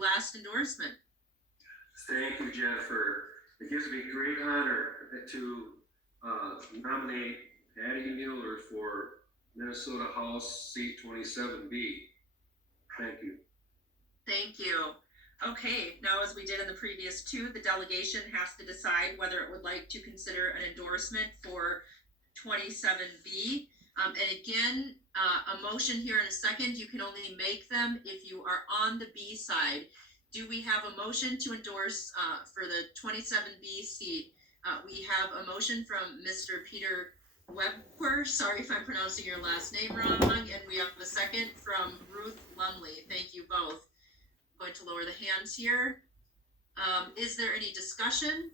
last endorsement. Thank you, Jennifer. It gives me great honor to nominate Patty Mueller for Minnesota House seat 27B. Thank you. Thank you. Okay, now as we did in the previous two, the delegation has to decide whether it would like to consider an endorsement for 27B. And again, a motion here in a second, you can only make them if you are on the B side. Do we have a motion to endorse for the 27B seat? We have a motion from Mr. Peter Webquer, sorry if I'm pronouncing your last name wrong, and we have a second from Ruth Lumley. Thank you both. I'm going to lower the hands here. Is there any discussion?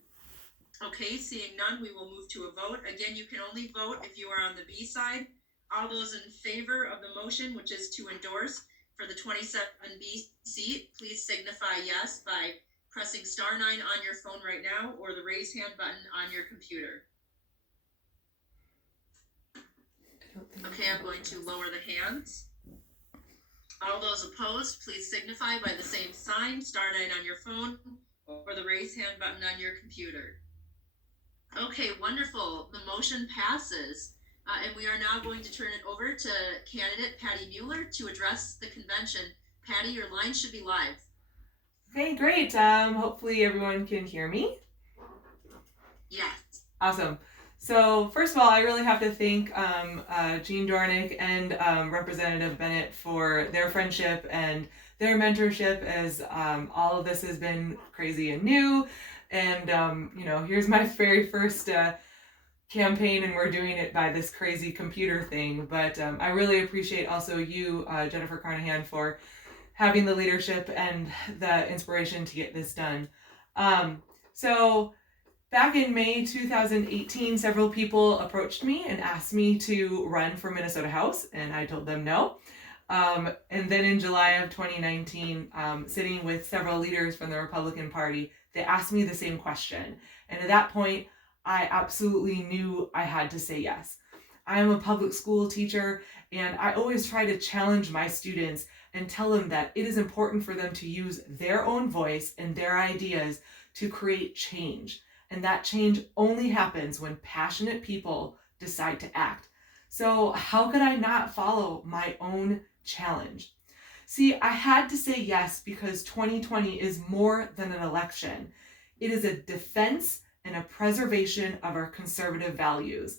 Okay, seeing none, we will move to a vote. Again, you can only vote if you are on the B side. All those in favor of the motion, which is to endorse for the 27B seat, please signify yes by pressing *9 on your phone right now or the raise hand button on your computer. Okay, I'm going to lower the hands. All those opposed, please signify by the same sign, *9 on your phone or the raise hand button on your computer. Okay, wonderful. The motion passes. And we are now going to turn it over to candidate Patty Mueller to address the convention. Patty, your line should be live. Okay, great. Hopefully everyone can hear me. Yes. Awesome. So first of all, I really have to thank Jean Dornick and Representative Bennett for their friendship and their mentorship as all of this has been crazy and new. And, here's my very first campaign, and we're doing it by this crazy computer thing. But I really appreciate also you, Jennifer Carnahan, for having the leadership and the inspiration to get this done. So back in May 2018, several people approached me and asked me to run for Minnesota House, and I told them no. And then in July of 2019, sitting with several leaders from the Republican Party, they asked me the same question. And at that point, I absolutely knew I had to say yes. I am a public school teacher, and I always try to challenge my students and tell them that it is important for them to use their own voice and their ideas to create change. And that change only happens when passionate people decide to act. So how could I not follow my own challenge? See, I had to say yes because 2020 is more than an election. It is a defense and a preservation of our conservative values.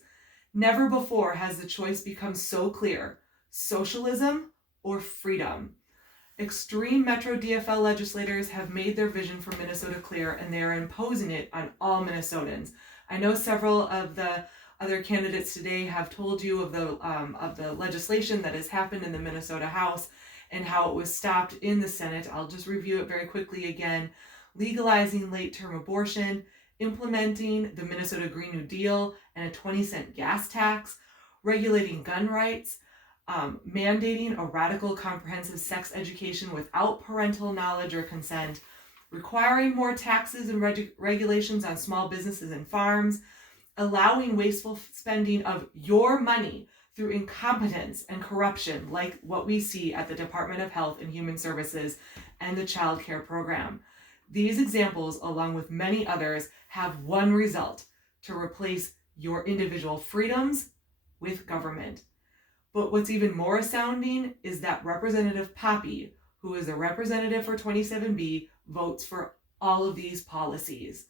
Never before has the choice become so clear: socialism or freedom. Extreme Metro DFL legislators have made their vision for Minnesota clear, and they are imposing it on all Minnesotans. I know several of the other candidates today have told you of the legislation that has happened in the Minnesota House and how it was stopped in the Senate. I'll just review it very quickly again. Legalizing late-term abortion, implementing the Minnesota Green New Deal and a 20-cent gas tax, regulating gun rights, mandating a radical comprehensive sex education without parental knowledge or consent, requiring more taxes and regulations on small businesses and farms, allowing wasteful spending of your money through incompetence and corruption like what we see at the Department of Health and Human Services and the Child Care Program. These examples, along with many others, have one result: to replace your individual freedoms with government. But what's even more astounding is that Representative Poppy, who is a representative for 27B, votes for all of these policies.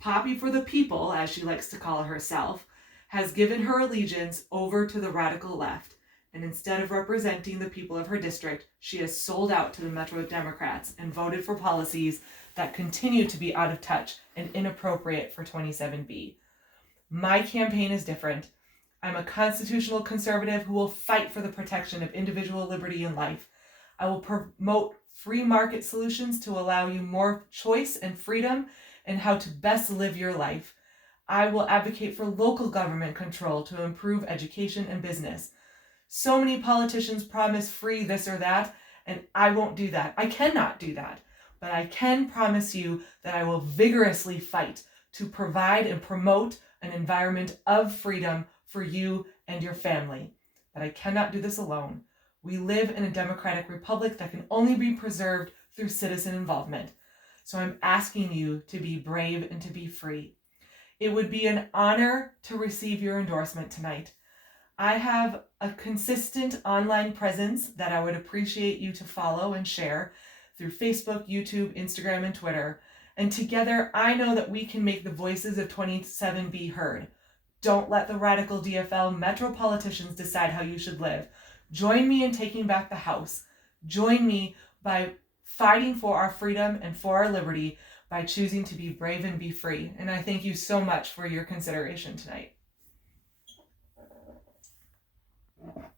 Poppy for the people, as she likes to call herself, has given her allegiance over to the radical left, and instead of representing the people of her district, she has sold out to the Metro Democrats and voted for policies that continue to be out of touch and inappropriate for 27B. My campaign is different. I'm a constitutional conservative who will fight for the protection of individual liberty and life. I will promote free market solutions to allow you more choice and freedom in how to best live your life. I will advocate for local government control to improve education and business. So many politicians promise free this or that, and I won't do that. I cannot do that. But I can promise you that I will vigorously fight to provide and promote an environment of freedom for you and your family. But I cannot do this alone. We live in a democratic republic that can only be preserved through citizen involvement. So I'm asking you to be brave and to be free. It would be an honor to receive your endorsement tonight. I have a consistent online presence that I would appreciate you to follow and share through Facebook, YouTube, Instagram, and Twitter. And together, I know that we can make the voices of 27B heard. Don't let the radical DFL metro politicians decide how you should live. Join me in taking back the House. Join me by fighting for our freedom and for our liberty by choosing to be brave and be free. And I thank you so much for your consideration tonight.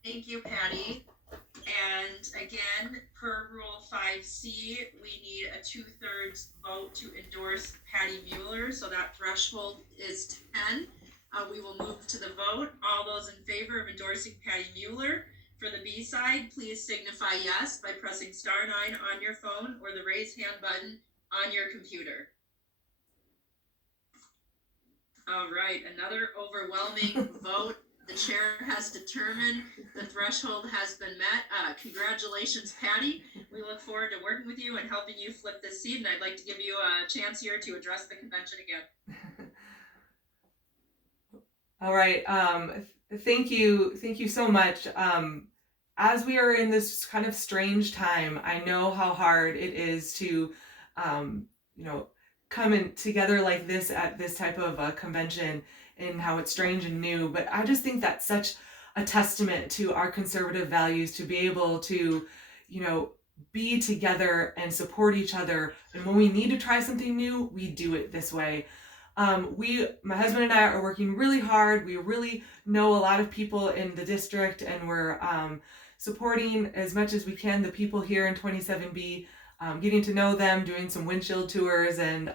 Thank you, Patty. And again, per Rule 5C, we need a 2/3 vote to endorse Patty Mueller. So that threshold is 10. We will move to the vote. All those in favor of endorsing Patty Mueller for the B side, please signify yes by pressing *9 on your phone or the raise hand button on your computer. All right, another overwhelming vote. The chair has determined the threshold has been met. Congratulations, Patty. We look forward to working with you and helping you flip this seat. And I'd like to give you a chance here to address the convention again. All right. Thank you so much. As we are in this kind of strange time, I know how hard it is to, come in together like this at this type of a convention, and how it's strange and new. But I just think that's such a testament to our conservative values to be able to, be together and support each other. And when we need to try something new, we do it this way. My husband and I are working really hard. We really know a lot of people in the district, and we're supporting as much as we can the people here in 27B, getting to know them, doing some windshield tours, and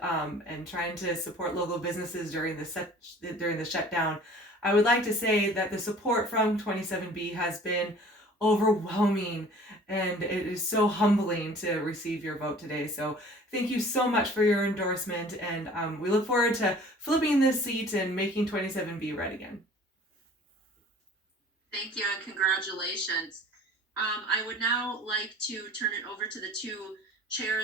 trying to support local businesses during the shutdown. I would like to say that the support from 27B has been overwhelming, and it is so humbling to receive your vote today. So thank you so much for your endorsement, and we look forward to flipping this seat and making 27B red again. Thank you and congratulations. I would now like to turn it over to the two chairs